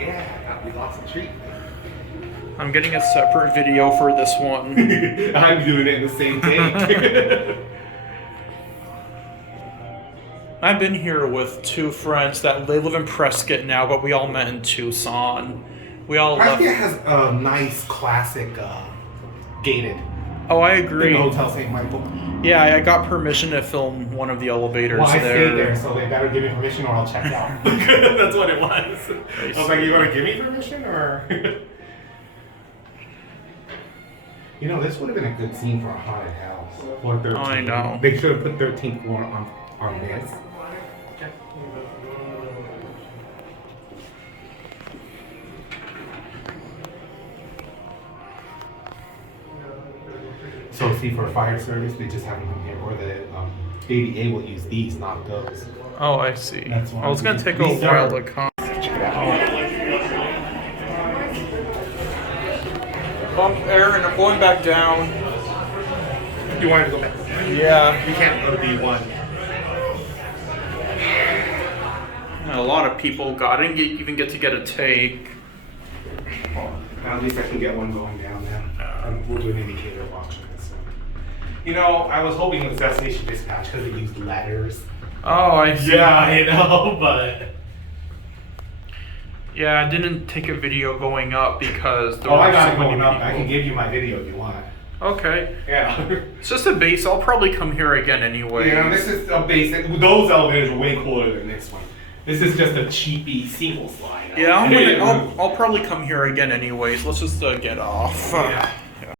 Yeah, we lost a treat. I'm getting a separate video for this one. I'm doing it in the same take. I've been here with two friends that they live in Prescott now, but we all met in Tucson. We all Prescott left. has a nice classic gated. Oh, I agree. In the Hotel St. Michael. Yeah, I got permission to film one of the elevators Well, I there. stayed there, so they better give me permission or I'll check out. That's what it was. I was like, you want to give me permission or? You know, this would have been a good scene for a haunted house. Floor 13. I know. They should have put 13th floor on this. So see, for fire service, they just have them here, or the ADA will use these, not those. Oh, I see. That's why I was gonna take a these while are- to come. Check it out. Aaron, I'm going back down. You wanted to go back? Yeah. You can't go to B1. A lot of people got. I didn't even get to get a take. Well, at least I can get one going down now. We'll do an indicator watch on this one. You know, I was hoping it was Destination Dispatch because they used letters. Oh, I see. Yeah, you know, but... Yeah, I didn't take a video going up because there I were got so it many going up. people. I can give you my video if you want. Okay. Yeah. It's just a base. I'll probably come here again anyway. You know, this is a basic... Those elevators are way cooler than this one. This is just a cheapy single slide. Yeah, I'll probably come here again anyways. Let's just get off. Yeah.